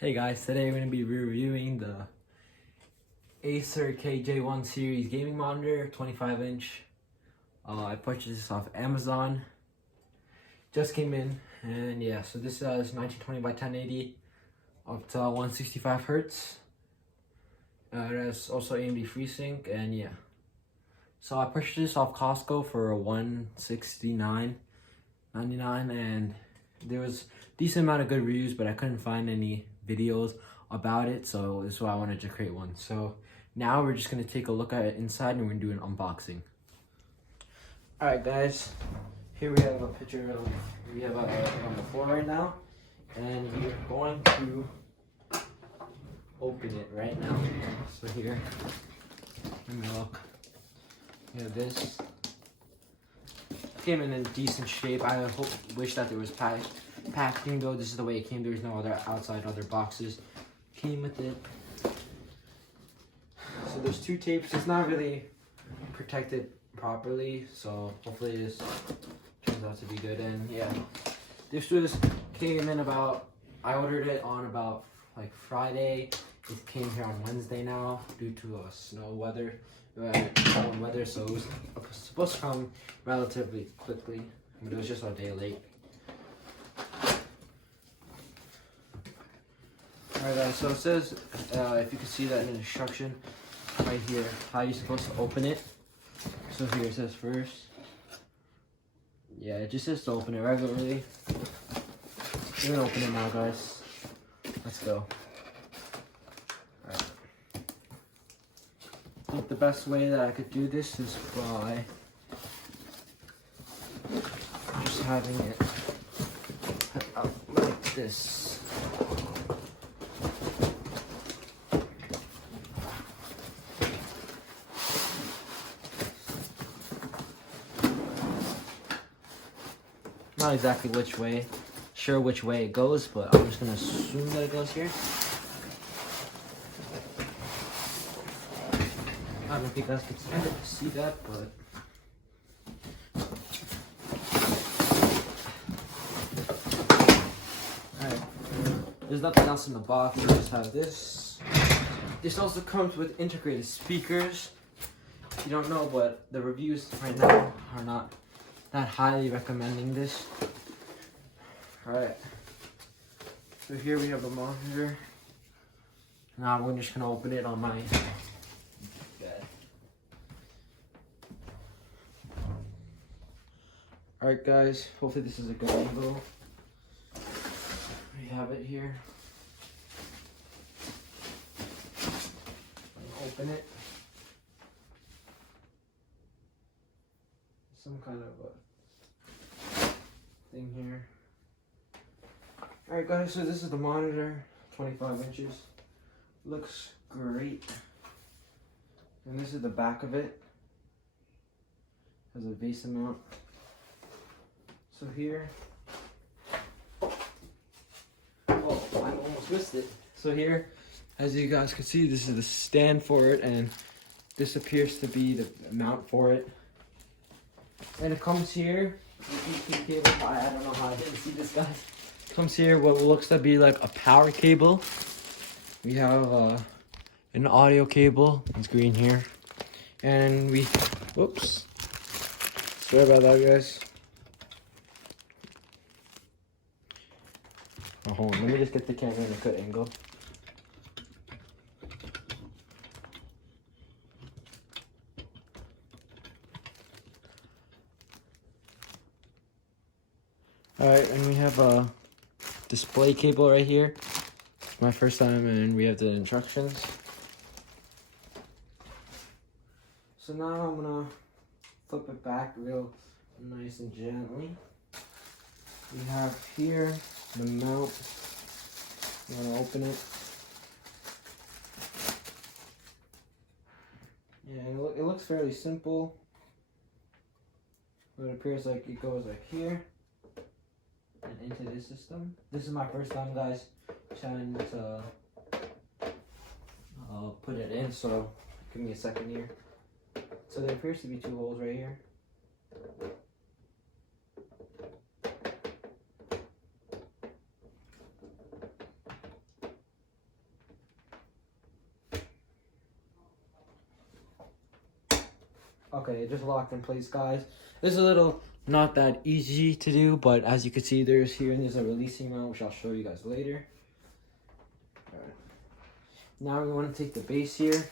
Hey guys, today we're going to be reviewing the Acer KJ1 series gaming monitor, 25-inch. I purchased this off Amazon. Just came in, and yeah, so this is 1920 by 1080 up to 165 Hz. It has also AMD FreeSync, and yeah. So I purchased this off Costco for $169.99, and there was a decent amount of good reviews, but I couldn't find any videos about it, so this is why I wanted to create one. So now we're just gonna take a look at it inside, and we're gonna do an unboxing. All right, guys. Here we have a picture of on the floor right now, and we're going to open it right now. So here, let me look. We have this. Came in decent shape. I wish that there was packaging though. This is the way it came. There's no other other boxes came with it. So there's two tapes. It's not really protected properly, so hopefully this turns out to be good. And yeah, this came in about, I ordered it on about like Friday. It came here on Wednesday now due to snow weather, so it was supposed to come relatively quickly, but it was just a day late. Alright guys, so it says, if you can see that in the instruction right here, how you're supposed to open it. So here it says first. Yeah, it just says to open it regularly. We're gonna open it now, guys. Let's go. Alright. I think the best way that I could do this is by just having it put out like this. Not exactly which way it goes, but I'm just gonna assume that it goes here. I don't know if you guys can see that, but alright. There's nothing else in the box. We just have this. This also comes with integrated speakers. If you don't know, but the reviews right now are not that highly recommending this. Alright. So here we have the monitor. Now we're just gonna open it on my bed. Alright guys, hopefully this is a good angle. We have it here. Open it. Some kind of a thing here. Alright guys, so this is the monitor, 25 inches. Looks great. And this is the back of it. Has a VESA mount. So here, oh, I almost missed it. So here, as you guys can see, this is the stand for it, and this appears to be the mount for it. And it comes here with cable. I don't know how I didn't see this, guys. It comes here what looks to be like a power cable. We have an audio cable. It's green here, and we, whoops, sorry about that, guys. Oh, hold on, let me just get the camera in a good angle. Alright, and we have a display cable right here. It's my first time, and we have the instructions. So now I'm gonna flip it back real nice and gently. We have here the mount. I'm gonna open it. Yeah, it looks fairly simple, but it appears like it goes like here and into this system. This is my first time, guys, trying to put it in, so give me a second here. So there appears to be two holes right here. Okay, it just locked in place, guys. This is a little not that easy to do, but as you can see, there's a releasing mount, which I'll show you guys later. Alright. Now we want to take the base here.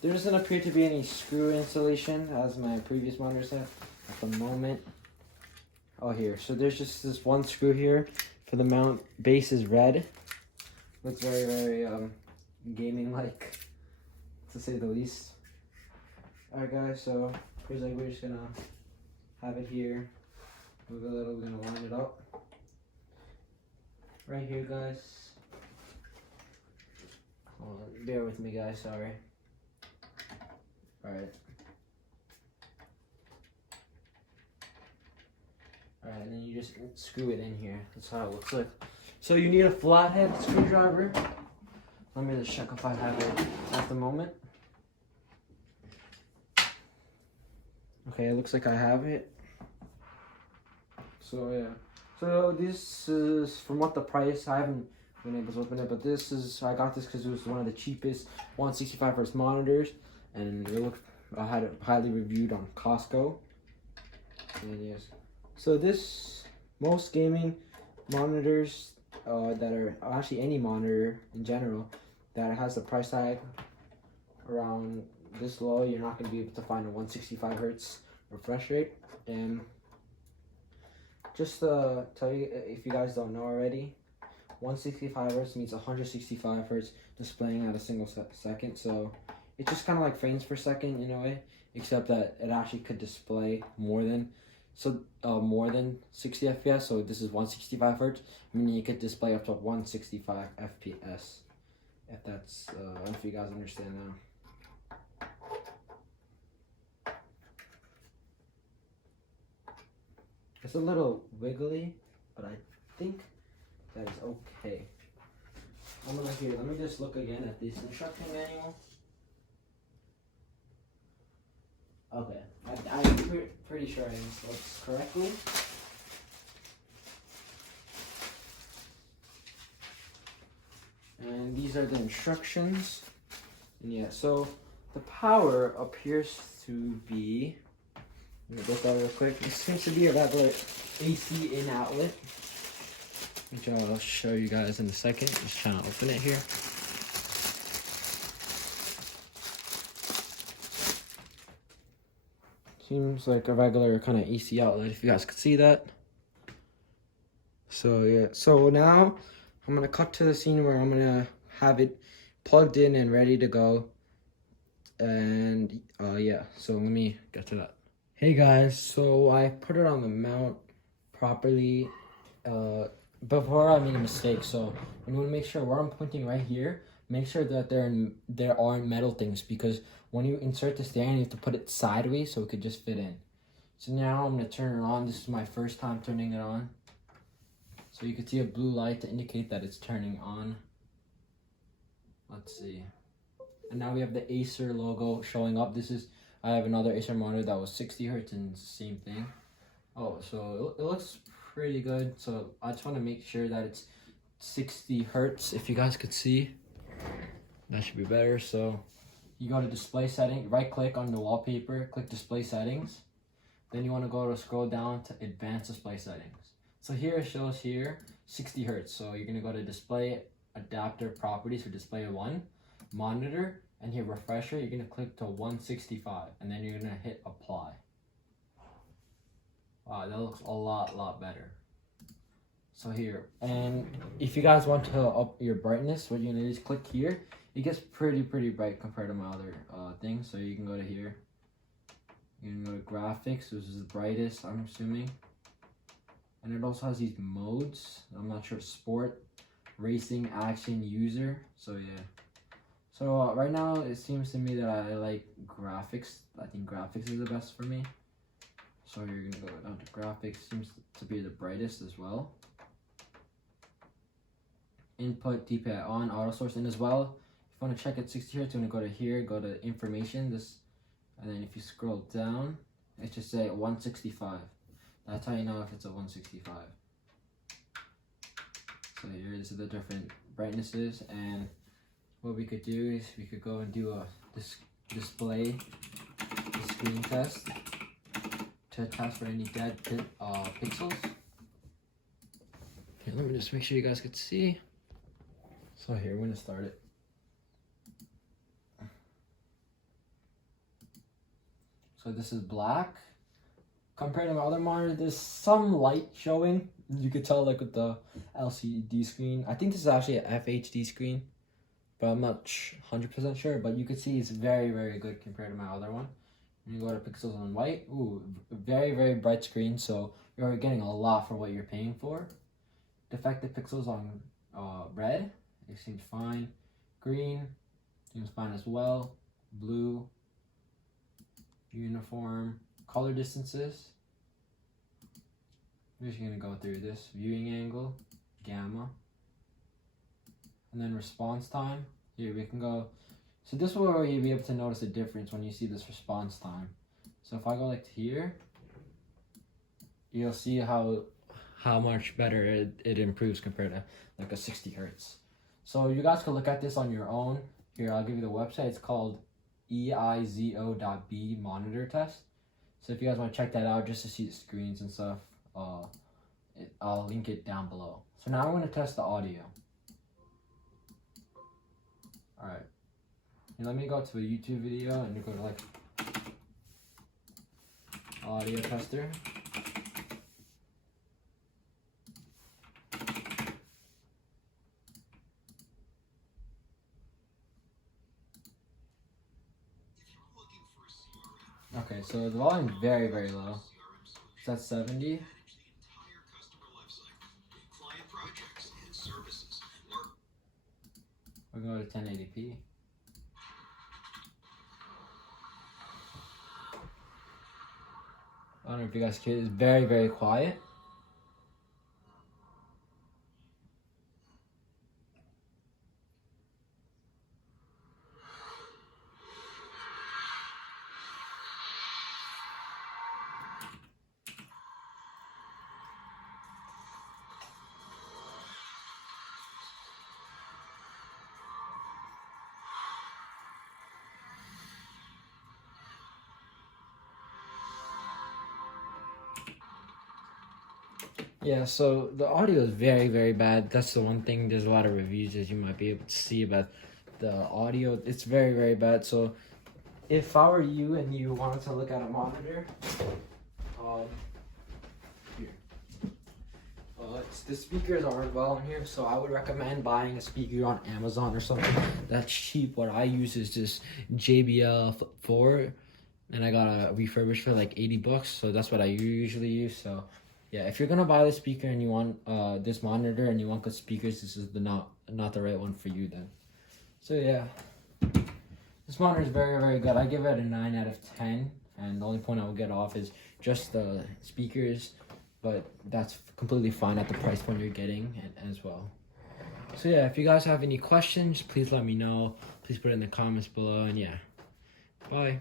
There doesn't appear to be any screw installation, as my previous monitor said at the moment. Oh, here. So there's just this one screw here for the mount. Base is red. Looks very, very gaming-like, to say the least. Alright, guys, so we're just gonna have it here. Move a little, we're gonna line it up. Right here, guys. Hold on, bear with me, guys, sorry. Alright. Alright, and then you just screw it in here. That's how it looks like. So you need a flathead screwdriver. Let me just check if I have it at the moment. Okay, it looks like I have it. So yeah. So this is from what the price, I haven't been able to open it, but this is, I got this because it was one of the cheapest 165 Hz monitors, and it looked, I had it highly reviewed on Costco. And yes. So this, most gaming monitors that are, actually any monitor in general, that has the price tag around this low, you're not going to be able to find a 165 Hz refresh rate. And just to tell you, if you guys don't know already, 165 Hz means 165 Hz displaying at a single second. So it's just kind of like frames per second in a way, except that it actually could display more than 60 FPS. So this is 165 Hz, meaning you could display up to 165 FPS. If that's, if you guys understand now. It's a little wiggly, but I think that is okay. Let me just look again at this instruction manual. Okay, I'm pretty sure I installed this correctly. And these are the instructions. And yeah, so the power appears to be, let me look that real quick. It seems to be a regular AC in outlet, which I'll show you guys in a second. Just trying to open it here. Seems like a regular kind of AC outlet, if you guys could see that. So yeah, so now I'm gonna cut to the scene where I'm gonna have it plugged in and ready to go. And yeah, so let me get to that. Hey guys, so I put it on the mount properly before I made a mistake. So I'm gonna make sure where I'm pointing right here, make sure that there aren't metal things, because when you insert the stand, you have to put it sideways so it could just fit in. So now I'm gonna turn it on. This is my first time turning it on. So you can see a blue light to indicate that it's turning on. Let's see. And now we have the Acer logo showing up. I have another Acer monitor that was 60 Hz and it's the same thing. Oh, so it looks pretty good. So I just want to make sure that it's 60 Hz. If you guys could see, that should be better. So you go to display setting, right click on the wallpaper, click display settings. Then you want to scroll down to advanced display settings. So here it shows here 60 Hz. So you're going to go to display adapter properties for display 1, monitor, and here refresher, you're going to click to 165, and then you're going to hit apply. Wow, that looks a lot better. So here, and if you guys want to up your brightness, what you're going to do is click here. It gets pretty bright compared to my other things. So you can go to here. You can go to graphics, which is the brightest, I'm assuming. And it also has these modes. I'm not sure, sport, racing, action, user. So yeah. So right now it seems to me that I like graphics. I think graphics is the best for me. So you're gonna go down to graphics. Seems to be the brightest as well. Input DPI on, auto source in as well. If you want to check at 60 Hz, you want to go to here, go to information, and then if you scroll down, it should say 165. That's how you know if it's a 165. So here is the different brightnesses, and what we could do is we could go and do a display screen test to test for any dead pixels. Okay, let me just make sure you guys could see. So here, we're gonna start it. So this is black. Compared to my other monitor, there's some light showing. You could tell like with the LCD screen. I think this is actually a FHD screen, but I'm not 100% sure. But you could see it's very, very good compared to my other one. You go to pixels on white. Ooh, very, very bright screen. So you're getting a lot for what you're paying for. Defective pixels on red. It seems fine. Green seems fine as well. Blue. Uniform. Color distances. I'm just gonna go through this. Viewing angle. Gamma. And then response time. Here we can go. So this is where you'll be able to notice a difference when you see this response time. So if I go like here, you'll see how much better it improves compared to like a 60 hertz. So you guys can look at this on your own. Here, I'll give you the website. It's called eizo.b monitor test. So if you guys want to check that out just to see the screens and stuff, I'll link it down below. So now I'm going to test the audio. Alright. Let me go to a YouTube video and you go to like audio tester. Okay, so the volume is very, very low. It's at 70. We're going to 1080p. I don't know if you guys can. It's very, very quiet. Yeah, so the audio is very, very bad. That's the one thing. There's a lot of reviews as you might be able to see about the audio. It's very, very bad. So if I were you and you wanted to look at a monitor, here. The speakers aren't well in here, so I would recommend buying a speaker on Amazon or something that's cheap. What I use is this JBL 4, and I got a refurbished for like 80 bucks. So that's what I usually use. So yeah, if you're gonna buy the speaker and you want this monitor and you want good speakers, this is not the right one for you then. So yeah, this monitor is very, very good. I give it a 9 out of 10, and the only point I will get off is just the speakers, but that's completely fine at the price point you're getting as well. So yeah, if you guys have any questions, please let me know. Please put it in the comments below, and yeah, bye.